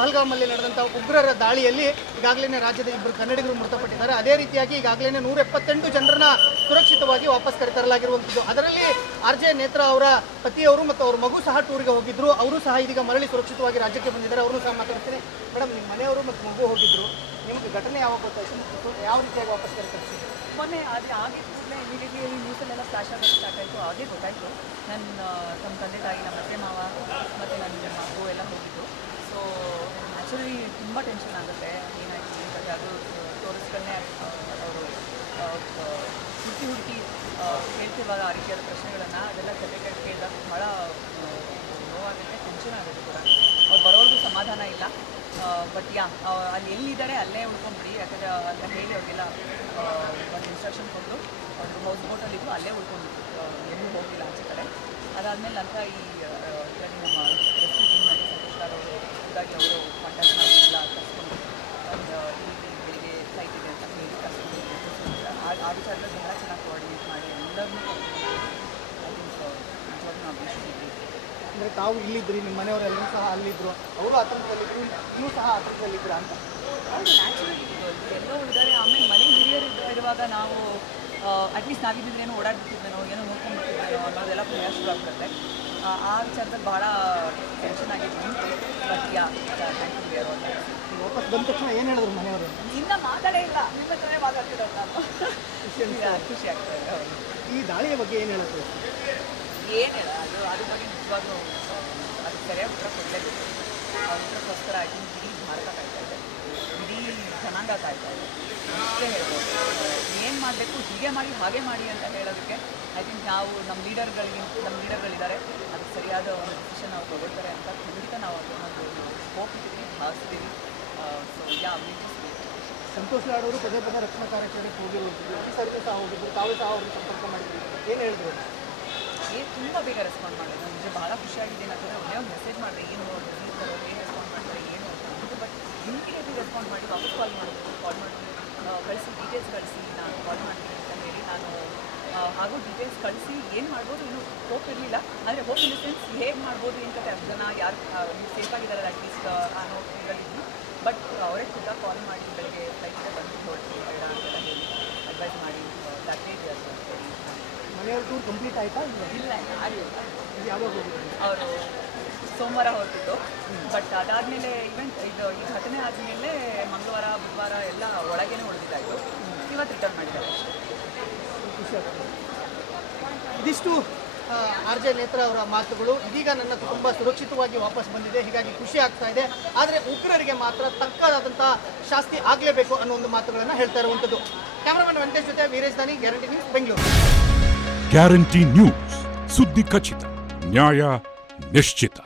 ಪಹಲ್ಗಾಮಲ್ಲಿ ನಡೆದಂಥ ಉಗ್ರರ ದಾಳಿಯಲ್ಲಿ ಈಗಾಗಲೇ ರಾಜ್ಯದ ಇಬ್ಬರು ಕನ್ನಡಿಗರು ಮೃತಪಟ್ಟಿದ್ದಾರೆ. ಅದೇ ರೀತಿಯಾಗಿ ಈಗಾಗಲೇ 178 ಜನರನ್ನ ಸುರಕ್ಷಿತವಾಗಿ ವಾಪಸ್ ಕರೆತರಲಾಗಿರುವಂಥದ್ದು. ಅದರಲ್ಲಿ ಆರ್.ಜೆ. ನೇತ್ರಾ ಅವರ ಪತಿಯವರು ಮತ್ತು ಅವ್ರ ಮಗು ಸಹ ಟೂರಿಗೆ ಹೋಗಿದ್ರು. ಅವರು ಸಹ ಇದೀಗ ಮರಳಿ ಸುರಕ್ಷಿತವಾಗಿ ರಾಜ್ಯಕ್ಕೆ ಬಂದಿದ್ದಾರೆ. ಅವರು ಸಹ ಮಾತಾಡ್ತೀನಿ. ಮೇಡಮ್, ನಿಮ್ಮ ಮನೆಯವರು ಮತ್ತು ಮಗು ಹೋಗಿದ್ರು, ನಿಮಗೆ ಘಟನೆ ಯಾವಾಗ ಗೊತ್ತಾಯ್ತು ಮತ್ತು ಯಾವ ರೀತಿಯಾಗಿ ವಾಪಸ್ ಕರೆತರಿಸಿ? ಮೊನ್ನೆ ಅದು ಆಗಿದ ಕೂಡಲೇ ಇಮಿಡಿಯೇಟ್ಲಿ ನ್ಯೂಸಲ್ಲೆಲ್ಲ ಫ್ಲಾಶ್ ಆಗೋದು ಸ್ಟಾರ್ಟ್ ಆಯಿತು. ಹಾಗೆ ಗೊತ್ತಾಯಿತು. ನಮ್ಮ ತಂದೆ ತಾಯಿ, ನಮ್ಮ ಅತ್ತೆ ಮಾವ ಮತ್ತು ನನ್ನ ಮಗು ಎಲ್ಲ ಹೋಗಿದ್ದು. ಸೊ ಆ್ಯಕ್ಚುಲಿ ತುಂಬ ಟೆನ್ಷನ್ ಆಗುತ್ತೆ. ಏನಾಯಿತು ಅಂತ ಅದು ತೋರಿಸ್ಕೊಂಡೇ ಅವರು ಹುಡುಕಿ ಕೇಳ್ತಿರುವಾಗ ಆ ರೀತಿಯಾದ ಪ್ರಶ್ನೆಗಳನ್ನು ಅದೆಲ್ಲ ಕೇಳಿದಾಗ ಭಾಳ ನೋವಾಗುತ್ತೆ, ಟೆನ್ಷನ್ ಆಗುತ್ತೆ ಕೂಡ. ಅವ್ರು ಬರೋರ್ಗೂ ಸಮಾಧಾನ ಇಲ್ಲ. ಬಟ್ ಅಲ್ಲಿ ಎಲ್ಲಿದ್ದಾರೆ ಅಲ್ಲೇ ಉಳ್ಕೊಂಬಿಡಿ, ಯಾಕಂದರೆ ಅಂತ ಹೇಳಿ ಅವ್ರಿಗೆಲ್ಲ ಒಂದು ಇನ್ಸ್ಟ್ರಕ್ಷನ್ ಕೊಟ್ಟು ಒಂದು ಹೌಸ್ ಬೋಟಲ್ಲಿದ್ದು ಅಲ್ಲೇ ಉಳ್ಕೊಂಡ್ಬಿಟ್ಟು ಎಲ್ಲೂ ಹೋಗಿಲ್ಲ ಆಚೆ ಕಡೆ. ಅದಾದಮೇಲೆ ನಂತರ ಈ ನಮ್ಮ ರೆಸ್ಕ್ಯೂ ಟೀಮ್ನಲ್ಲಿ ಸಂತೋಷ್ ಸರ್ ಅವರು ಇದಾಗಿ ಅವರು ಕಾಂಟ್ಯಾಕ್ಟ್ ಮಾಡಿ ಎಲ್ಲ ಕರ್ಸ್ಕೊಂಡು ಒಂದು ಬೆಳಿಗ್ಗೆ ಫ್ಲೈಟ್ ಇದೆ ಅಂತ ಹೇಳಿ ಕರ್ಸ್ಕೊಂಡು ಆ ವಿಚಾರದಲ್ಲಿ ಬಹಳ ಚೆನ್ನಾಗಿ ಕೋಆರ್ಡಿನೇಟ್ ಮಾಡಿ ಎಲ್ಲರನ್ನೂ ಐ ಥಿಂಕ್ ನಿಜವಾಗ್ಲೂ ನಾವು ಅಭಿನಯಿಸಿದ್ವಿ. ಅಂದರೆ ತಾವು ಇಲ್ಲಿದ್ರಿ, ನಿಮ್ಮ ಮನೆಯವರೆಲ್ಲರೂ ಸಹ ಅಲ್ಲಿದ್ದರು, ಅವರು ಆತಂಕದಲ್ಲಿದ್ದರು, ಇನ್ನೂ ಸಹ ಆತಂಕದಲ್ಲಿದ್ದೀರಾ ಅಂತ? ಹೌದು, ನ್ಯಾಚುರಲಿ ಎಲ್ಲೋ ಇದ್ದಾರೆ. ಆಮೇಲೆ ಮನೆ ಹಿರಿಯರು ಇರುವಾಗ ನಾವು ಅಟ್ಲೀಸ್ಟ್ ನಾವಿದ್ದಿದ್ರೇನೋ ಓಡಾಡ್ಬಿಟ್ಟಿದ್ವೇನೋ, ಏನೋ ನೋಡ್ಕೊಂಡ್ಬಿಟ್ಟಿದ್ವೇನೋ ಅನ್ನೋದೆಲ್ಲ ಭಯ ಶುರು ಆಗ್ತದೆ. ಆ ವಿಚಾರದಲ್ಲಿ ಭಾಳ ಟೆನ್ಷನ್ ಆಗಿತ್ತು. ಬಟ್ ಥ್ಯಾಂಕ್ ಯು ಯಾರು ನೀವು ವಾಪಸ್ ಬಂದ ತಕ್ಷಣ ಏನು ಹೇಳಿದ್ರು ಮನೆಯವರು? ಇನ್ನೂ ಮಾತಾಡೇ ಇಲ್ಲ, ನಿಮ್ಮ ಹತ್ರನೇ ಮಾತಾಡ್ತಿರೋದು ನಾನು. ಖುಷಿ ಆಗ್ತದೆ. ಹೌದು. ಈ ದಾಳಿಯ ಬಗ್ಗೆ ಏನು ಹೇಳುತ್ತೆ? ಏನು ಹೇಳ ಅದ್ರ ಬಗ್ಗೆ ನಿಜವಾಗ್ಲೂ ಅದು ಸರಿಯಾಗಿ ಉತ್ತರ ಕೊಡಲೇಬೇಕು. ಆ ಉತ್ತರಕ್ಕೋಸ್ಕರ ಇಡೀ ಭಾರತ ಕಾಯ್ತಾ ಇದೆ, ಇಡೀ ಜನಾಂಗ ಕಾಯ್ತಾ ಇದೆ. ಇಷ್ಟೇ ಹೇಳ್ಬೋದು. ಏನು ಮಾಡಬೇಕು, ಹೀಗೆ ಮಾಡಿ ಹಾಗೆ ಮಾಡಿ ಅಂತ ಹೇಳೋದಕ್ಕೆ ಐ ಥಿಂಕ್ ನಾವು ನಮ್ಮ ಲೀಡರ್ಗಳಿದ್ದಾರೆ, ಅದಕ್ಕೆ ಸರಿಯಾದ ಒಂದು ಡಿಸಿಷನ್ ಅವ್ರು ತಗೊಳ್ತಾರೆ ಅಂತ ಖಂಡಿತ ನಾವು ಅದನ್ನೊಂದು ಹೋಪ್ ಇದ್ದೀವಿ, ಭಾವಿಸ್ತೀವಿ. ಸೊ ಸಂತೋಷ್ ಲಾಡ್ ಅವರು ಪದೇ ಪದೇ ರಕ್ಷಣಾ ಕಾರ್ಯಾಚರಣೆಗೆ ಹೋಗಿರುವಂಥದ್ದು, ಅಧಿಕಾರಿಗಳು ಸಹ ಹೋಗಿದ್ರು, ತಾವೇ ಸಹ ಅವ್ರಿಗೆ ಸಂಪರ್ಕ ಮಾಡಿದ್ರು, ಏನು ಹೇಳಿದ್ರು? ತುಂಬ ಬೇಗ ರೆಸ್ಪಾಂಡ್ ಮಾಡಿದೆ. ನನಗೆ ಭಾಳ ಖುಷಿಯಾಗಿದ್ದೇನೆ. ಯಾಕಂದರೆ ಒಳ್ಳೆಯ ಒಂದು ಮೆಸೇಜ್ ಮಾಡಿದೆ, ಏನು ಏನು ರೆಸ್ಪಾಂಡ್ ಮಾಡ್ತಾರೆ ಏನು ಅಂತ. ಬಟ್ ಇಮಿಡಿಯೇಟ್ಲಿ ರೆಸ್ಪಾಂಡ್ ಮಾಡಿ ವಾಪಸ್ ಕಾಲ್ ಮಾಡಿ ಕಳಿಸಿ ಡೀಟೇಲ್ಸ್ ಕಳಿಸಿ ನಾನು ಕಾಲ್ ಮಾಡ್ತೀನಿ ಅಂತ ಹೇಳಿ ನಾನು ಹಾಗೂ ಡೀಟೇಲ್ಸ್ ಕಳಿಸಿ ಏನು ಮಾಡ್ಬೋದು ಇನ್ನೂ ಹೋಪ್ ಇರಲಿಲ್ಲ. ಆದರೆ ಹೋಪ್ ಇನ್ ದ ಸೆನ್ಸ್ ಹೇಗೆ ಮಾಡ್ಬೋದು ಅಂತ 10 ಜನ ಯಾರು ಸೇಫಾಗಿದ್ದಾರೆ ಅಟ್ಲೀಸ್ಟ್ ಅನ್ನೋ ಇದರಲ್ಲಿದ್ದು. ಬಟ್ ಅವರೇ ಕೂಡ ಕಾಲ್ ಮಾಡಿ ಬೆಳಗ್ಗೆ ಫ್ಲೈಟಿಗೆ ಬಂದು ಹೊರಡ್ತೀವಿ ಬೇಡ ಅಂತೆಲ್ಲ ಹೇಳಿ ಅಡ್ವೈಸ್ ಮಾಡಿ ಪ್ಯಾಕೇಜ್ ಅಂತ ಹೇಳಿ. ಮನೆಯವ್ರ ಟೂರ್ ಕಂಪ್ಲೀಟ್ ಆಯಿತಾ? ಇಲ್ಲ, ಆಗಲಿಲ್ಲ. ಯಾವಾಗ ಹೋಗಿದ್ರು ಅವರು ಸೋಮವಾರ ಹೊರಟಿದ್ದು. ಬಟ್ ಅದಾದಮೇಲೆ ಈ ಘಟನೆ ಆದಮೇಲೆ ಮಂಗಳವಾರ ಬುಧವಾರ ಎಲ್ಲ ಒಳಗೇನೆ ಉಳಿದಿದ್ದಾಯಿತು. ಇವತ್ತು ರಿಟರ್ನ್ ಮಾಡಿದ್ದಾರೆ ಅಷ್ಟೇ. ಖುಷಿ ಆಗ್ತದೆ. ಇದಿಷ್ಟು ಆರ್.ಜೆ. ನೇತ್ರಾ ಅವರ ಮಾತುಗಳು. ಇದೀಗ ನನ್ನ ಕುಟುಂಬ ಸುರಕ್ಷಿತವಾಗಿ ವಾಪಸ್ ಬಂದಿದೆ, ಹೀಗಾಗಿ ಖುಷಿ ಆಗ್ತಾ ಇದೆ. ಆದರೆ ಉಗ್ರರಿಗೆ ಮಾತ್ರ ತಕ್ಕದಾದಂಥ ಶಾಸ್ತಿ ಆಗಲೇಬೇಕು ಅನ್ನೋ ಒಂದು ಮಾತುಗಳನ್ನು ಹೇಳ್ತಾ ಇರುವಂಥದ್ದು. ಕ್ಯಾಮರಾಮನ್ ವೆಂಕಟೇಶ್ ಜೊತೆ ವೀರೇಶ್ ದಾನಿ, guarantee news, Bengaluru. Guarantee news, ಸುದ್ದಿ ಖಚಿತ, ನ್ಯಾಯ ನಿಶ್ಚಿತ.